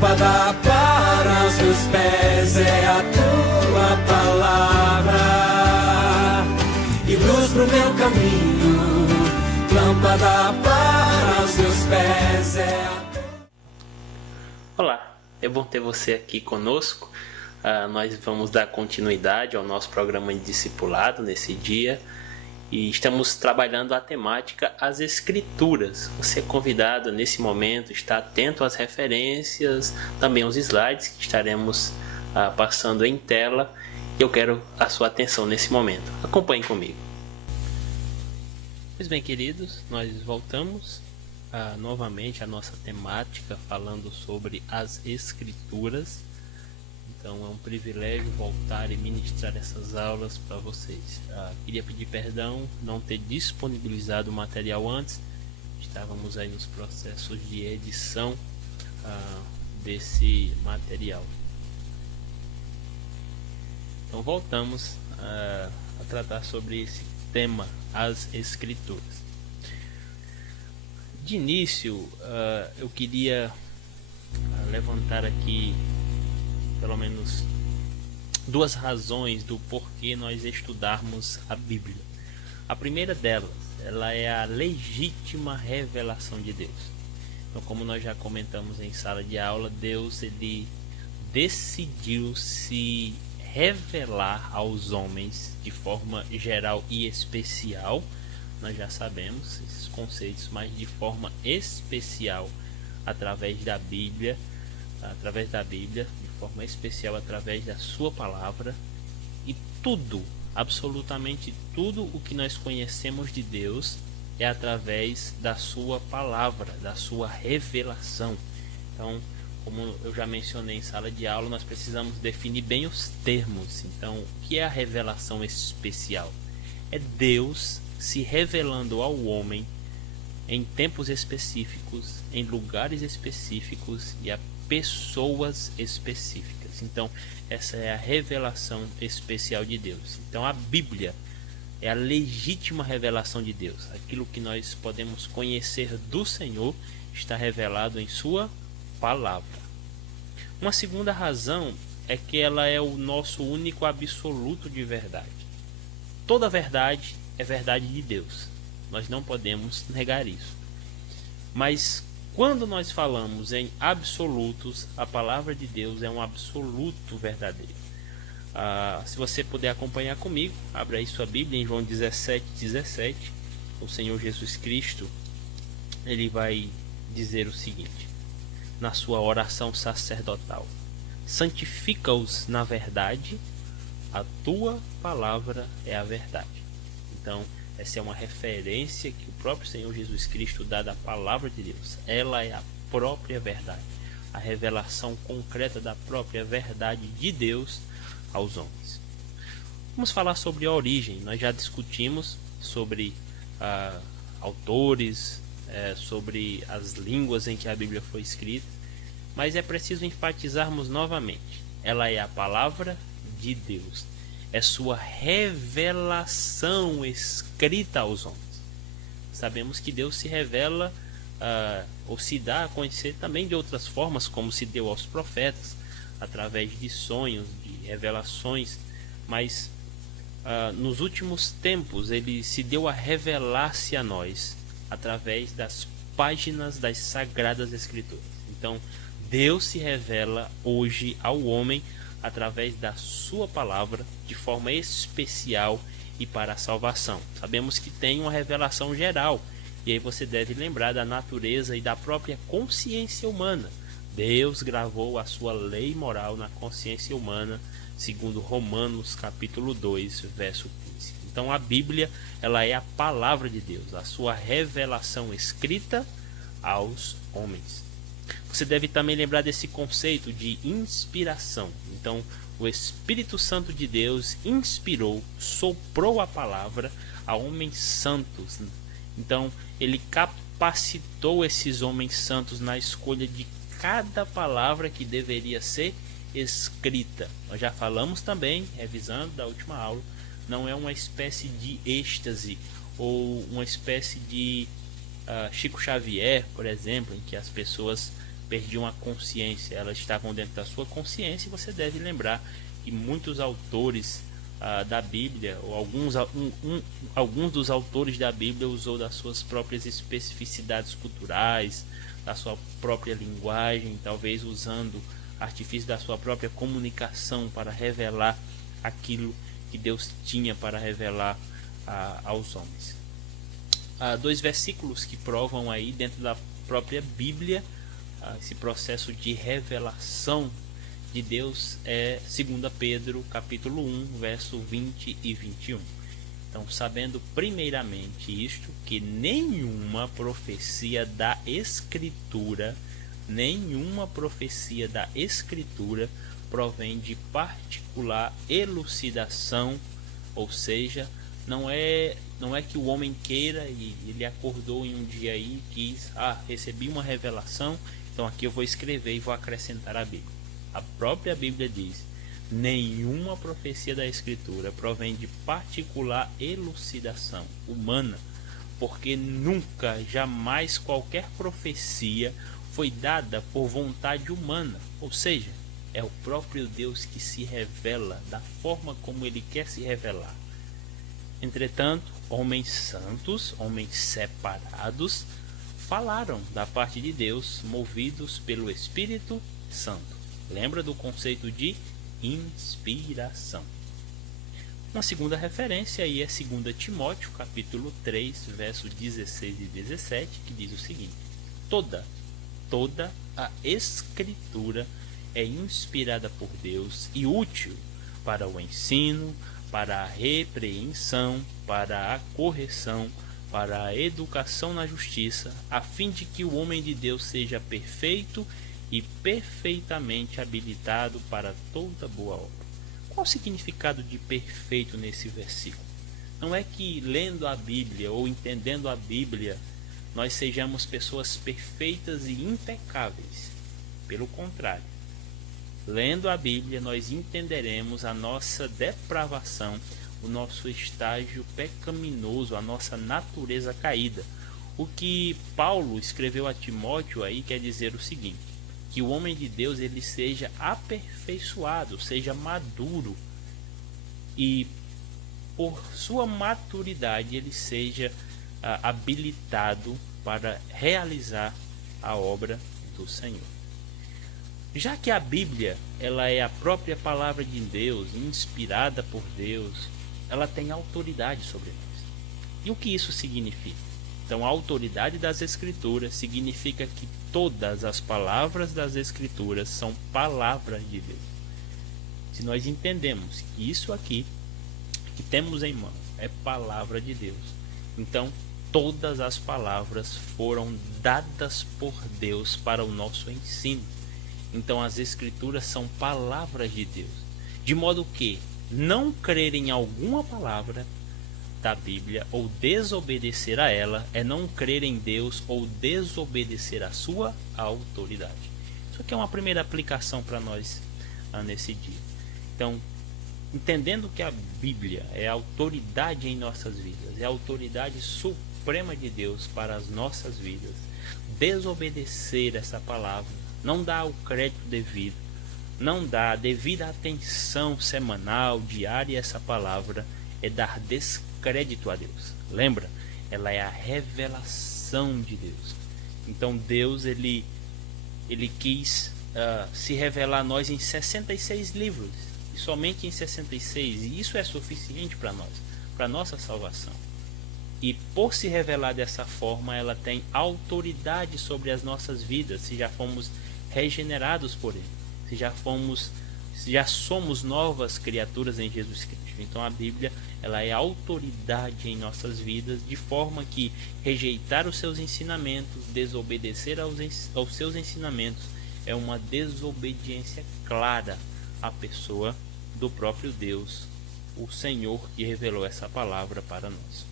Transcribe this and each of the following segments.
Lâmpada para os meus pés é a tua palavra e luz pro meu caminho. Lâmpada para os meus pés é a tua... Olá, é bom ter você aqui conosco. Nós vamos dar continuidade ao nosso programa de discipulado nesse dia e estamos trabalhando a temática As Escrituras. Você é convidado nesse momento, está atento às referências, também aos slides que estaremos passando em tela. Eu quero a sua atenção nesse momento. Acompanhe comigo. Pois bem, queridos, nós voltamos novamente a nossa temática falando sobre as Escrituras. Então é um privilégio voltar e ministrar essas aulas para vocês. Queria pedir perdão não ter disponibilizado o material antes. Estávamos aí nos processos de edição desse material. Então voltamos a tratar sobre esse tema, as Escrituras. De início, eu queria levantar aqui pelo menos duas razões do porquê nós estudarmos a Bíblia. A primeira delas, ela é a legítima revelação de Deus. Então, como nós já comentamos em sala de aula, Deus ele decidiu se revelar aos homens de forma geral e especial. Nós já sabemos esses conceitos, mas de forma especial através da Bíblia, de forma especial através da sua palavra. E tudo, absolutamente tudo o que nós conhecemos de Deus é através da sua palavra, da sua revelação. Então, como eu já mencionei em sala de aula, nós precisamos definir bem os termos. Então, o que é a revelação especial? É Deus se revelando ao homem em tempos específicos, em lugares específicos e a pessoas específicas. Então, essa é a revelação especial de Deus. Então, a Bíblia é a legítima revelação de Deus. Aquilo que nós podemos conhecer do Senhor está revelado em sua palavra. Uma segunda razão é que ela é o nosso único absoluto de verdade. Toda verdade é verdade de Deus. Nós não podemos negar isso. Mas quando nós falamos em absolutos, a palavra de Deus é um absoluto verdadeiro. Se você puder acompanhar comigo, abra aí sua Bíblia em João 17:17. O Senhor Jesus Cristo, ele vai dizer o seguinte, na sua oração sacerdotal: santifica-os na verdade, a tua palavra é a verdade. Então, essa é uma referência que o próprio Senhor Jesus Cristo dá da palavra de Deus. Ela é a própria verdade, a revelação concreta da própria verdade de Deus aos homens. Vamos falar sobre a origem. Nós já discutimos sobre autores, sobre as línguas em que a Bíblia foi escrita, mas é preciso enfatizarmos novamente: ela é a palavra de Deus. É sua revelação escrita aos homens. Sabemos que Deus se revela ou se dá a conhecer também de outras formas, como se deu aos profetas, através de sonhos, de revelações, mas nos últimos tempos ele se deu a revelar-se a nós através das páginas das Sagradas Escrituras. Então, Deus se revela hoje ao homem através da sua palavra de forma especial e para a salvação. Sabemos que tem uma revelação geral, e aí você deve lembrar da natureza e da própria consciência humana. Deus gravou a sua lei moral na consciência humana, segundo Romanos capítulo 2, verso 15. Então a Bíblia, ela é a palavra de Deus, a sua revelação escrita aos homens. Você deve também lembrar desse conceito de inspiração. Então, o Espírito Santo de Deus inspirou, soprou a palavra a homens santos. Então, ele capacitou esses homens santos na escolha de cada palavra que deveria ser escrita. Nós já falamos também, revisando da última aula, não é uma espécie de êxtase ou uma espécie de Chico Xavier, por exemplo, em que as pessoas perdiam a consciência, elas estavam dentro da sua consciência, e você deve lembrar que muitos autores da Bíblia, ou alguns dos autores da Bíblia, usou das suas próprias especificidades culturais, da sua própria linguagem, talvez usando artifícios da sua própria comunicação para revelar aquilo que Deus tinha para revelar aos homens. Há 2 versículos que provam aí dentro da própria Bíblia esse processo de revelação de Deus é 2 Pedro capítulo 1, verso 20 e 21. Então, sabendo primeiramente isto, que nenhuma profecia da Escritura provém de particular elucidação, ou seja, não é que o homem queira e ele acordou em um dia aí e quis, recebi uma revelação, então aqui eu vou escrever e vou acrescentar a Bíblia. A própria Bíblia diz: nenhuma profecia da Escritura provém de particular elucidação humana, porque nunca, jamais qualquer profecia foi dada por vontade humana, ou seja, é o próprio Deus que se revela da forma como ele quer se revelar. Entretanto, homens santos, homens separados, falaram da parte de Deus, movidos pelo Espírito Santo. Lembra do conceito de inspiração. Uma segunda referência aí é 2 Timóteo, capítulo 3, versos 16 e 17, que diz o seguinte: Toda a Escritura é inspirada por Deus e útil para o ensino, para a repreensão, para a correção, para a educação na justiça, a fim de que o homem de Deus seja perfeito e perfeitamente habilitado para toda boa obra. Qual o significado de perfeito nesse versículo? Não é que lendo a Bíblia ou entendendo a Bíblia nós sejamos pessoas perfeitas e impecáveis. Pelo contrário, lendo a Bíblia nós entenderemos a nossa depravação, o nosso estágio pecaminoso, a nossa natureza caída. O que Paulo escreveu a Timóteo aí quer dizer o seguinte: que o homem de Deus ele seja aperfeiçoado, seja maduro, e por sua maturidade ele seja habilitado para realizar a obra do Senhor. Já que a Bíblia ela é a própria palavra de Deus, inspirada por Deus, ela tem autoridade sobre nós. E o que isso significa? Então, a autoridade das Escrituras significa que todas as palavras das Escrituras são palavras de Deus. Se nós entendemos que isso aqui que temos em mão é palavra de Deus, então todas as palavras foram dadas por Deus para o nosso ensino. Então as Escrituras são palavras de Deus, de modo que não crer em alguma palavra da Bíblia ou desobedecer a ela é não crer em Deus ou desobedecer a sua autoridade. Isso aqui é uma primeira aplicação para nós nesse dia. Então, entendendo que a Bíblia é a autoridade em nossas vidas, é a autoridade suprema de Deus para as nossas vidas, desobedecer essa palavra, não dar o crédito devido, não dar a devida atenção semanal, diária a essa palavra, é dar descrédito a Deus. Lembra? Ela é a revelação de Deus. Então Deus ele quis se revelar a nós em 66 livros, e somente em 66, e isso é suficiente para nós, para nossa salvação. E por se revelar dessa forma, ela tem autoridade sobre as nossas vidas, se já fomos regenerados por Ele, se já somos novas criaturas em Jesus Cristo. Então a Bíblia ela é autoridade em nossas vidas, de forma que rejeitar os seus ensinamentos, desobedecer aos seus ensinamentos, é uma desobediência clara à pessoa do próprio Deus, o Senhor que revelou essa palavra para nós.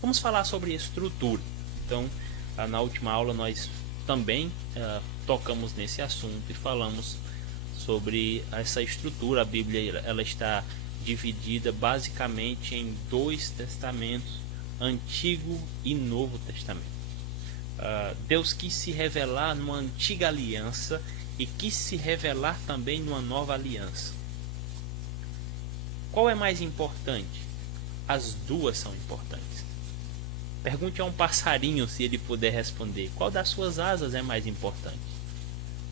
Vamos falar sobre estrutura. Então, na última aula nós também tocamos nesse assunto e falamos sobre essa estrutura. A Bíblia ela está dividida basicamente em 2 testamentos, Antigo e Novo Testamento. Deus quis se revelar numa antiga aliança e quis se revelar também numa nova aliança. Qual é mais importante? As duas são importantes. Pergunte a um passarinho se ele puder responder. Qual das suas asas é mais importante?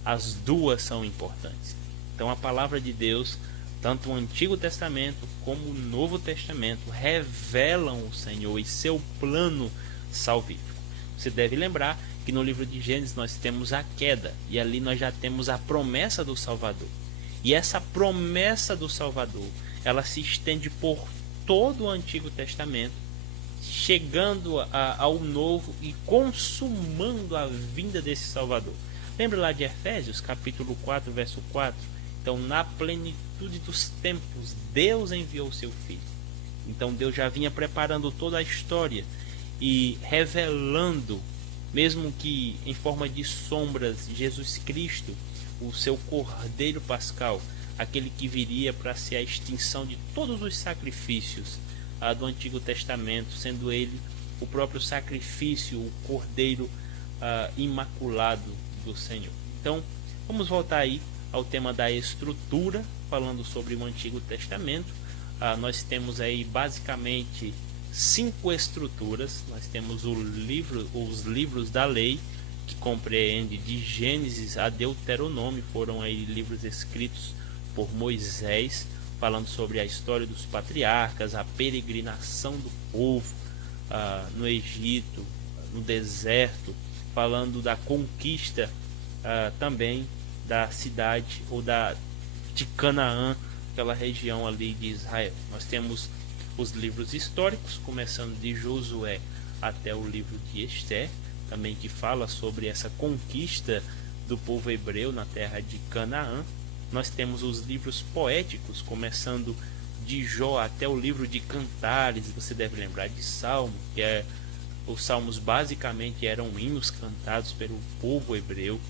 As duas são importantes. Então a palavra de Deus, tanto o Antigo Testamento como o Novo Testamento, revelam o Senhor e seu plano salvífico. Você deve lembrar que no livro de Gênesis nós temos a queda, e ali nós já temos a promessa do Salvador. E essa promessa do Salvador, ela se estende por todo o Antigo Testamento, chegando ao Novo e consumando a vinda desse Salvador. Lembra lá de Efésios, capítulo 4, verso 4? Então, na plenitude dos tempos, Deus enviou o seu Filho. Então, Deus já vinha preparando toda a história e revelando, mesmo que em forma de sombras, Jesus Cristo, o seu Cordeiro Pascal, aquele que viria para ser a extinção de todos os sacrifícios do Antigo Testamento, sendo ele o próprio sacrifício, o Cordeiro imaculado do Senhor. Então, vamos voltar aí ao tema da estrutura, falando sobre o Antigo Testamento. Nós temos aí basicamente 5 estruturas. Nós temos os livros da lei, que compreende de Gênesis a Deuteronômio, foram aí livros escritos por Moisés, falando sobre a história dos patriarcas, a peregrinação do povo no Egito, no deserto, falando da conquista também da cidade de Canaã, aquela região ali de Israel. Nós temos os livros históricos, começando de Josué até o livro de Esther, também que fala sobre essa conquista do povo hebreu na terra de Canaã. Nós temos os livros poéticos, começando de Jó até o livro de Cantares. Você deve lembrar de Salmo, os salmos basicamente eram hinos cantados pelo povo hebreu.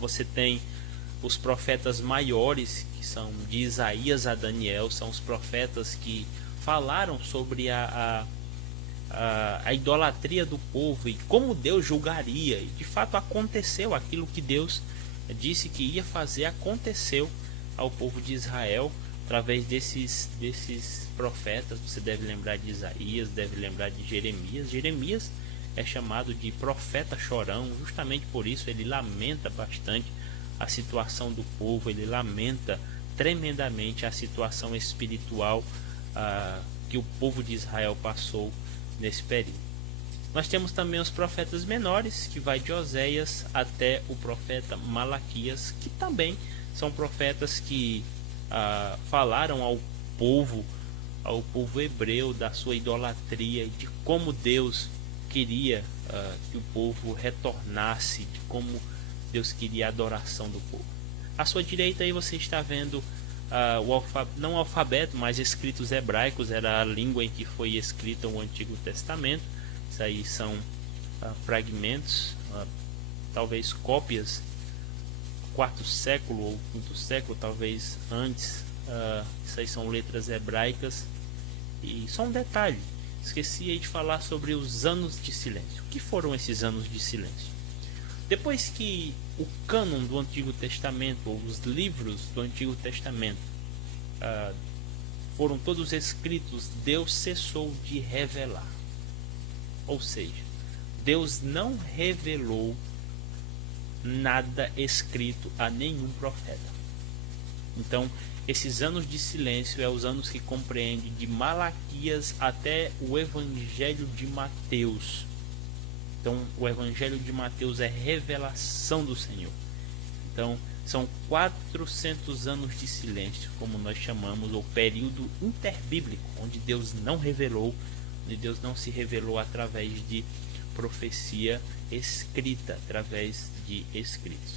Você tem os profetas maiores, que são de Isaías a Daniel, são os profetas que falaram sobre a idolatria do povo e como Deus julgaria. E de fato aconteceu aquilo que Deus disse que ia fazer, aconteceu ao povo de Israel através desses profetas. Você deve lembrar de Isaías, deve lembrar de Jeremias. Jeremias é chamado de profeta chorão, justamente por isso ele lamenta bastante a situação do povo, ele lamenta tremendamente a situação espiritual que o povo de Israel passou nesse período. Nós temos também os profetas menores, que vai de Oséias até o profeta Malaquias, que também são profetas que falaram ao povo hebreu da sua idolatria e de como Deus queria que o povo retornasse, de como Deus queria a adoração do povo. À sua direita aí você está vendo não o alfabeto, mas escritos hebraicos, era a língua em que foi escrito o Antigo Testamento. Isso aí são fragmentos, talvez cópias, 4º século ou 5º século, talvez antes. Isso aí são letras hebraicas. E só um detalhe, esqueci aí de falar sobre os anos de silêncio. O que foram esses anos de silêncio? Depois que o cânon do Antigo Testamento, ou os livros do Antigo Testamento, foram todos escritos, Deus cessou de revelar. Ou seja, Deus não revelou nada escrito a nenhum profeta. Então, esses anos de silêncio é os anos que compreendem de Malaquias até o Evangelho de Mateus. Então, o Evangelho de Mateus é revelação do Senhor. Então, são 400 anos de silêncio, como nós chamamos, o período interbíblico, onde Deus não revelou, onde Deus não se revelou através de profecia escrita, através de escritos.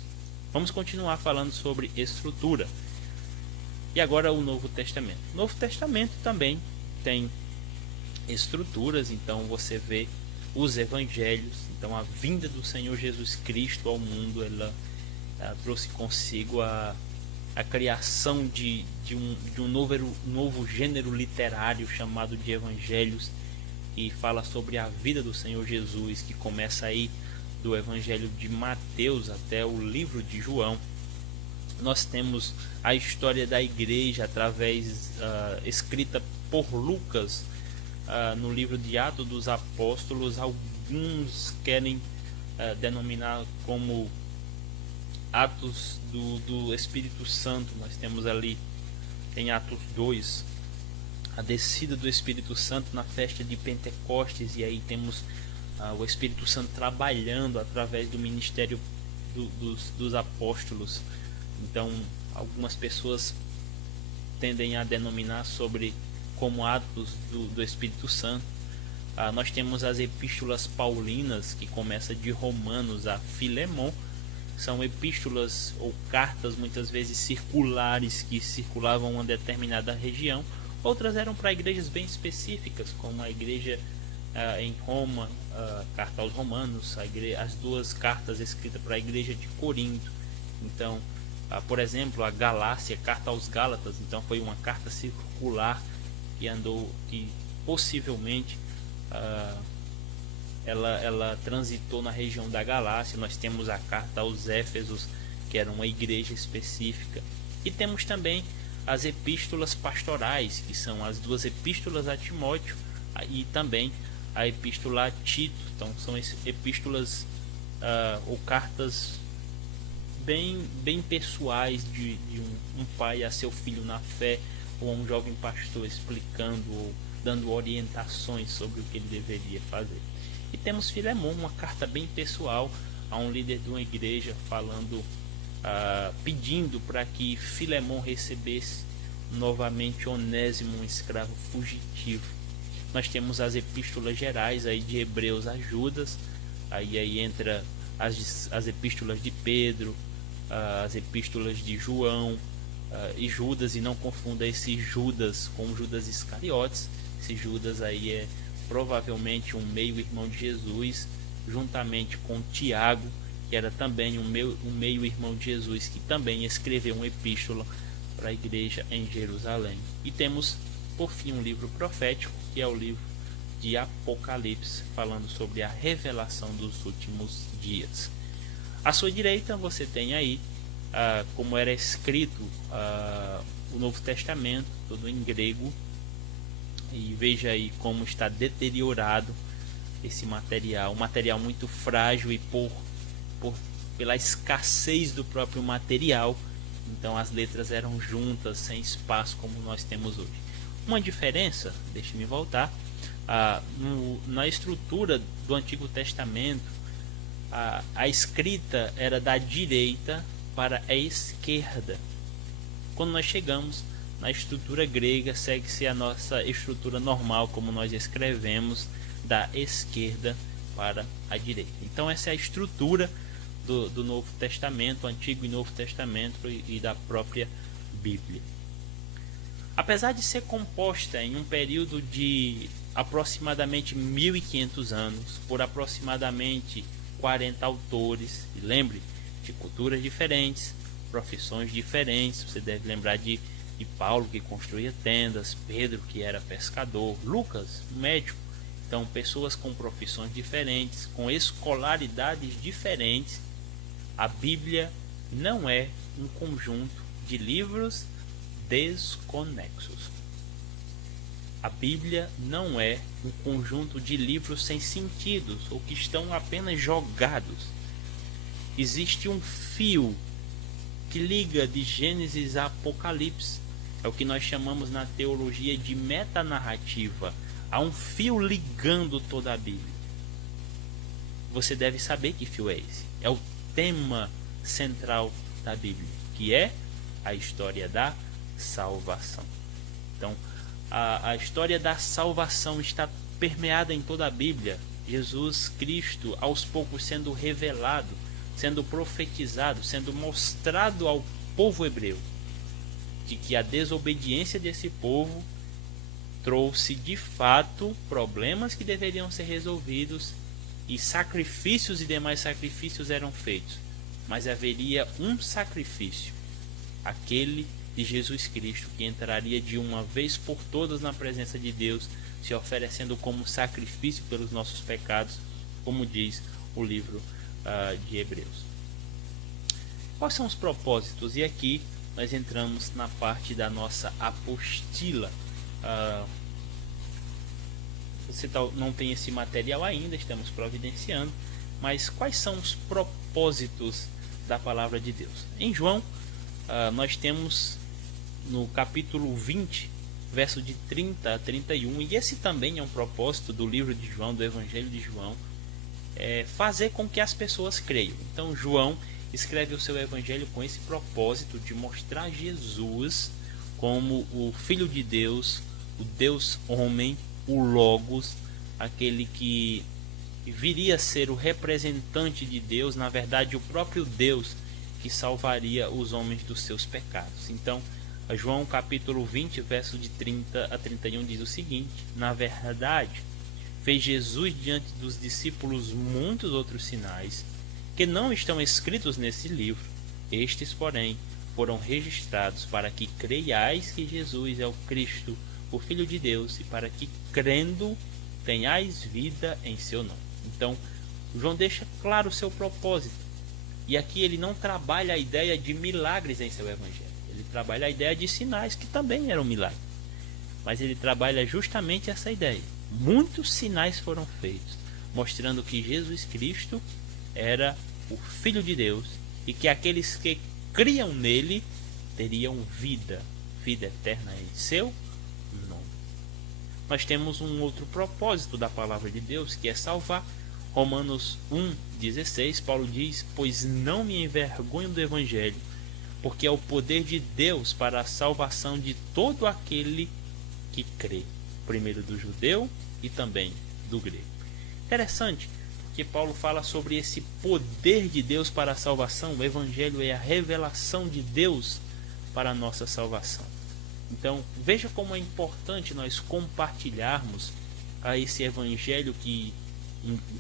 Vamos continuar falando sobre estrutura. E agora o Novo Testamento. O Novo Testamento também tem estruturas, então você vê os evangelhos. Então a vinda do Senhor Jesus Cristo ao mundo, ela trouxe consigo a criação de um novo gênero literário chamado de evangelhos, e fala sobre a vida do Senhor Jesus, que começa aí do Evangelho de Mateus até o livro de João. Nós temos a história da igreja através escrita por Lucas no livro de Atos dos Apóstolos. Alguns querem denominar como Atos do Espírito Santo. Nós temos ali em Atos 2 a descida do Espírito Santo na festa de Pentecostes, e aí temos o Espírito Santo trabalhando através do ministério dos apóstolos. Então algumas pessoas tendem a denominar sobre como Atos do Espírito Santo. Nós temos as epístolas paulinas, que começa de Romanos a Filemon. São epístolas ou cartas muitas vezes circulares que circulavam uma determinada região. Outras eram para igrejas bem específicas, como a igreja em Roma, carta aos Romanos, as duas cartas escritas para a igreja de Corinto. Então, por exemplo, a Galácia, carta aos Gálatas, então foi uma carta circular que possivelmente ela transitou na região da Galácia. Nós temos a carta aos Éfesos, que era uma igreja específica, e temos também as epístolas pastorais, que são as duas epístolas a Timóteo e também a epístola a Tito. Então são epístolas ou cartas bem pessoais de um pai a seu filho na fé, ou a um jovem pastor explicando ou dando orientações sobre o que ele deveria fazer. E temos Filemon, uma carta bem pessoal a um líder de uma igreja, falando, pedindo para que Filemon recebesse novamente Onésimo, um escravo fugitivo. Nós temos as epístolas gerais aí de Hebreus a Judas, aí entra as epístolas de Pedro, as epístolas de João e Judas, e não confunda esse Judas com Judas Iscariotes. Esse Judas aí é provavelmente um meio-irmão de Jesus, juntamente com Tiago, que era também um meio-irmão de Jesus, que também escreveu uma epístola para a igreja em Jerusalém. E temos, por fim, um livro profético, que é o livro de Apocalipse, falando sobre a revelação dos últimos dias. À sua direita você tem aí como era escrito o Novo Testamento, todo em grego, e veja aí como está deteriorado esse material, um material muito frágil, e pela escassez do próprio material, então as letras eram juntas, sem espaço, como nós temos hoje. Uma diferença, deixe-me voltar, na estrutura do Antigo Testamento, a escrita era da direita para a esquerda. Quando nós chegamos na estrutura grega, segue-se a nossa estrutura normal, como nós escrevemos, da esquerda para a direita. Então essa é a estrutura do Novo Testamento, Antigo e Novo Testamento, e da própria Bíblia. Apesar de ser composta em um período de aproximadamente 1500 anos, por aproximadamente 40 autores, e lembre, de culturas diferentes, profissões diferentes. Você deve lembrar de Paulo, que construía tendas, Pedro, que era pescador, Lucas, médico. Então, pessoas com profissões diferentes, com escolaridades diferentes. A Bíblia não é um conjunto de livros desconexos. A Bíblia não é um conjunto de livros sem sentidos ou que estão apenas jogados. Existe um fio que liga de Gênesis a Apocalipse. É o que nós chamamos na teologia de metanarrativa. Há um fio ligando toda a Bíblia. Você deve saber que fio é esse. É o tema central da Bíblia, que é a história da salvação. Então, a história da salvação está permeada em toda a Bíblia. Jesus Cristo, aos poucos, sendo revelado, sendo profetizado, sendo mostrado ao povo hebreu, de que a desobediência desse povo trouxe de fato problemas que deveriam ser resolvidos, e sacrifícios e demais sacrifícios eram feitos, mas haveria um sacrifício, aquele de Jesus Cristo, que entraria de uma vez por todas na presença de Deus, se oferecendo como sacrifício pelos nossos pecados, como diz o livro de Hebreus. Quais são os propósitos? E aqui nós entramos na parte da nossa apostila. Você não tem esse material ainda, estamos providenciando, mas quais são os propósitos da palavra de Deus? Em João, nós temos no capítulo 20, verso de 30 a 31, e esse também é um propósito do livro de João, do Evangelho de João, fazer com que as pessoas creiam. Então João escreve o seu evangelho com esse propósito de mostrar Jesus como o Filho de Deus, o Deus homem, o Logos, aquele que viria a ser o representante de Deus, na verdade o próprio Deus que salvaria os homens dos seus pecados. Então João capítulo 20, verso de 30 a 31 diz o seguinte: na verdade, fez Jesus diante dos discípulos muitos outros sinais que não estão escritos nesse livro. Estes, porém, foram registrados para que creiais que Jesus é o Cristo, o Filho de Deus, e para que, crendo, tenhais vida em seu nome. Então, João deixa claro o seu propósito. E aqui ele não trabalha a ideia de milagres em seu evangelho. Ele trabalha a ideia de sinais, que também eram milagres. Mas ele trabalha justamente essa ideia. Muitos sinais foram feitos, mostrando que Jesus Cristo era o Filho de Deus e que aqueles que criam nele teriam vida eterna em seu nome. Nós temos um outro propósito da palavra de Deus, que é salvar. Romanos 1,16, Paulo diz: pois não me envergonho do evangelho, porque é o poder de Deus para a salvação de todo aquele que crê, primeiro do judeu e também do grego. Interessante que Paulo fala sobre esse poder de Deus para a salvação. O evangelho é a revelação de Deus para a nossa salvação. Então veja como é importante nós compartilharmos a esse evangelho que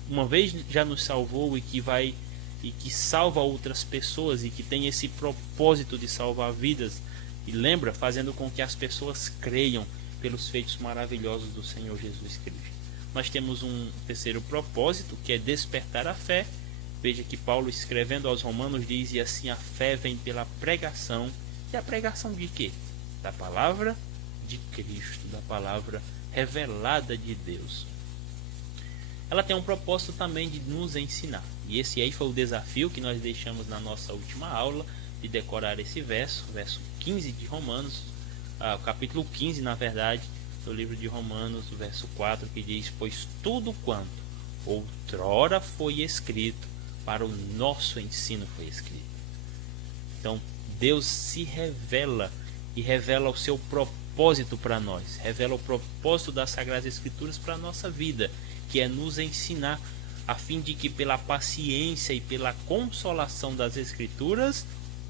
uma vez já nos salvou e que salva outras pessoas e que tem esse propósito de salvar vidas, e lembra, fazendo com que as pessoas creiam pelos feitos maravilhosos do Senhor Jesus Cristo. Nós temos um terceiro propósito, que é despertar a fé. Veja que Paulo, escrevendo aos Romanos, diz: e assim a fé vem pela pregação. E a pregação de quê? Da palavra de Cristo, da palavra revelada de Deus. Ela tem um propósito também de nos ensinar. E esse aí foi o desafio que nós deixamos na nossa última aula, de decorar esse verso 15 de Romanos, o capítulo 15, na verdade, do livro de Romanos, o verso 4, que diz: pois tudo quanto outrora foi escrito, para o nosso ensino foi escrito. Então Deus se revela e revela o seu propósito para nós, revela o propósito das Sagradas Escrituras para a nossa vida, que é nos ensinar, a fim de que pela paciência e pela consolação das Escrituras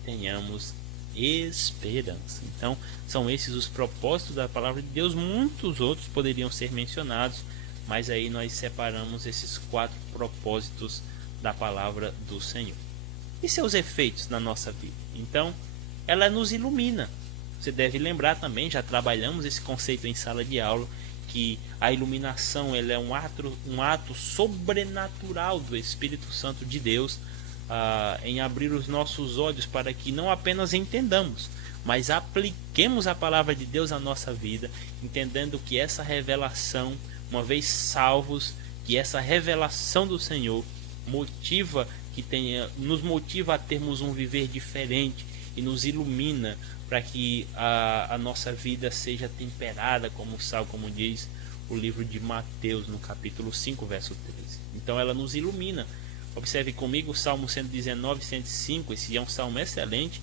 tenhamos esperança. Então são esses os propósitos da palavra de Deus. Muitos outros poderiam ser mencionados, mas aí nós separamos esses 4 propósitos da palavra do Senhor. E seus efeitos na nossa vida? Então ela nos ilumina. Você deve lembrar também, já trabalhamos esse conceito em sala de aula, que a iluminação ela é um ato sobrenatural do Espírito Santo de Deus, em abrir os nossos olhos para que não apenas entendamos, mas apliquemos a palavra de Deus à nossa vida, entendendo que essa revelação, uma vez salvos, que essa revelação do Senhor nos motiva a termos um viver diferente e nos ilumina para que a nossa vida seja temperada como o sal, como diz o livro de Mateus no capítulo 5, verso 13. Então ela nos ilumina. Observe comigo o Salmo 119, 105. Esse é um salmo excelente.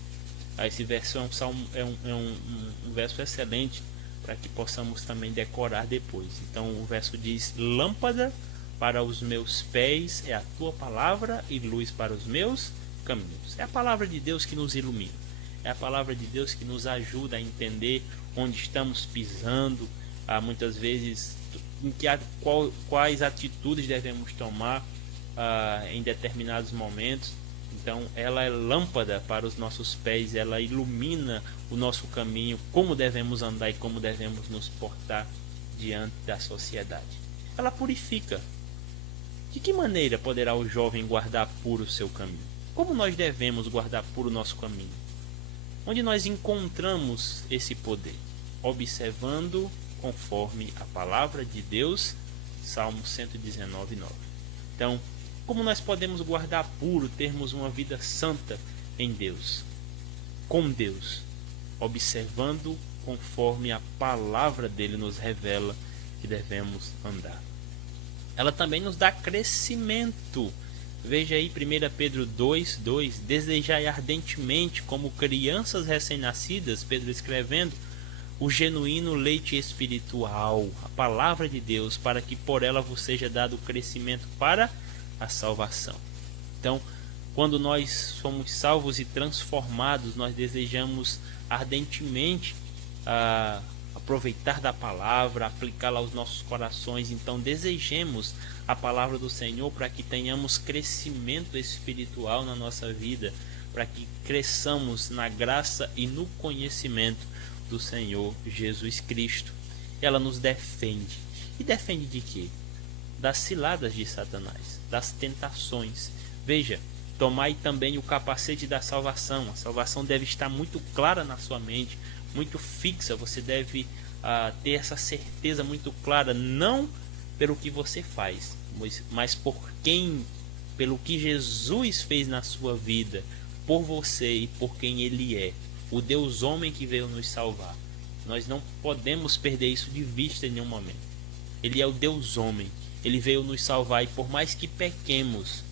Esse verso é um verso excelente para que possamos também decorar depois. Então o verso diz: lâmpada para os meus pés é a tua palavra e luz para os meus caminhos. É a palavra de Deus que nos ilumina. É a palavra de Deus que nos ajuda a entender onde estamos pisando, muitas vezes quais atitudes devemos tomar em determinados momentos. Então ela é lâmpada para os nossos pés, ela ilumina o nosso caminho, como devemos andar e como devemos nos portar diante da sociedade. Ela purifica. De que maneira poderá o jovem guardar puro o seu caminho? Como nós devemos guardar puro o nosso caminho? Onde nós encontramos esse poder? Observando conforme a palavra de Deus, Salmo 119:9. Então, como nós podemos guardar puro, termos uma vida santa em Deus, com Deus? Observando conforme a palavra dele nos revela que devemos andar. Ela também nos dá crescimento. Veja aí 1 Pedro 2:2. Desejai ardentemente, como crianças recém-nascidas, Pedro escrevendo, o genuíno leite espiritual, a palavra de Deus, para que por ela vos seja dado crescimento para a salvação. Então, quando nós somos salvos e transformados, nós desejamos ardentemente aproveitar da palavra, aplicá-la aos nossos corações. Então desejemos a palavra do Senhor para que tenhamos crescimento espiritual na nossa vida, para que cresçamos na graça e no conhecimento do Senhor Jesus Cristo. Ela nos defende. E defende de quê? Das ciladas de Satanás, das tentações. Veja, tomai também o capacete da salvação. A salvação deve estar muito clara na sua mente, muito fixa. Você deve ter essa certeza muito clara, não pelo que você faz, mas pelo que Jesus fez na sua vida, por você e por quem Ele é, o Deus homem que veio nos salvar. Nós não podemos perder isso de vista em nenhum momento. Ele é o Deus homem, Ele veio nos salvar, e por mais que pequemos,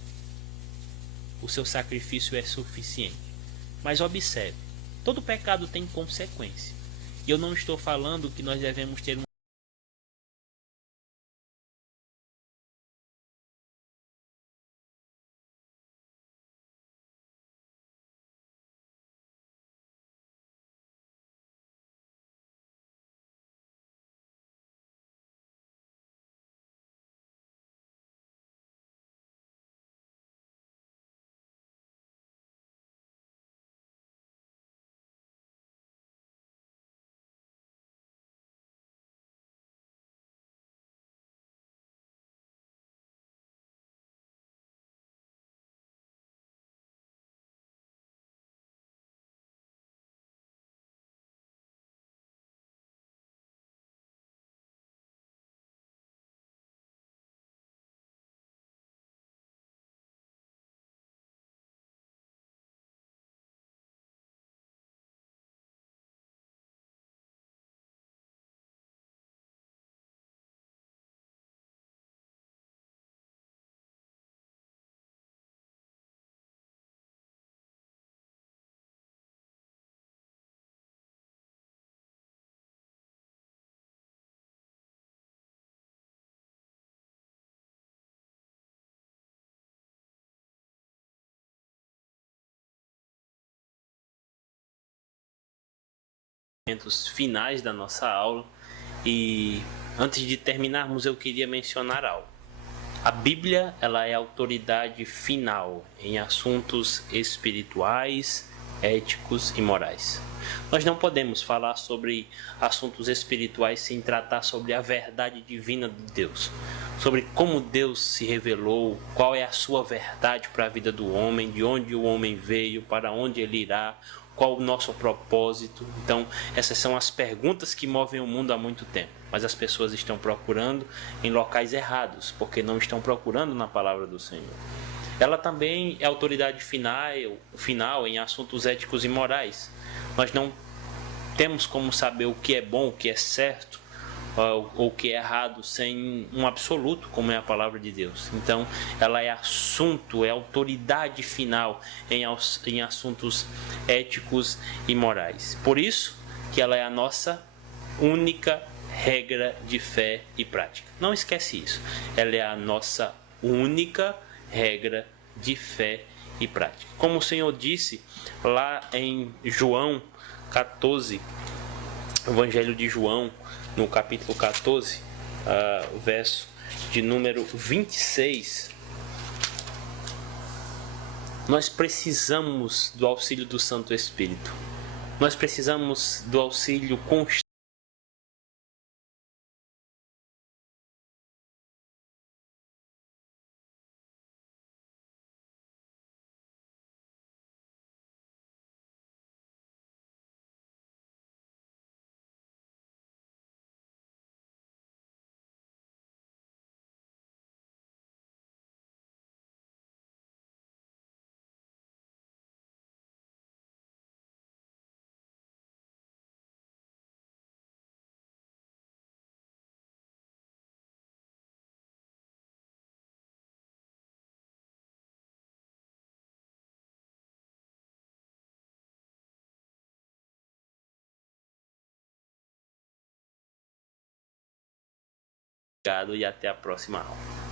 o seu sacrifício é suficiente. Mas observe, todo pecado tem consequência. E eu não estou falando que nós devemos ter finais da nossa aula, e antes de terminarmos eu queria mencionar algo. A Bíblia, ela é a autoridade final em assuntos espirituais, éticos e morais. Nós não podemos falar sobre assuntos espirituais sem tratar sobre a verdade divina de Deus, sobre como Deus se revelou, qual é a sua verdade para a vida do homem, de onde o homem veio, para onde ele irá, qual o nosso propósito. Então, essas são as perguntas que movem o mundo há muito tempo, mas as pessoas estão procurando em locais errados, porque não estão procurando na palavra do Senhor. Ela também é autoridade final em assuntos éticos e morais. Nós não temos como saber o que é bom, o que é certo ou o que é errado sem um absoluto, como é a palavra de Deus. Então, ela é assunto, é autoridade final em assuntos éticos e morais. Por isso que ela é a nossa única regra de fé e prática. Não esquece isso. Ela é a nossa única regra de fé e prática. Como o Senhor disse lá em João 14, Evangelho de João, no capítulo 14, verso de número 26, nós precisamos do auxílio do Santo Espírito. Nós precisamos do auxílio constante Obrigado e até a próxima aula.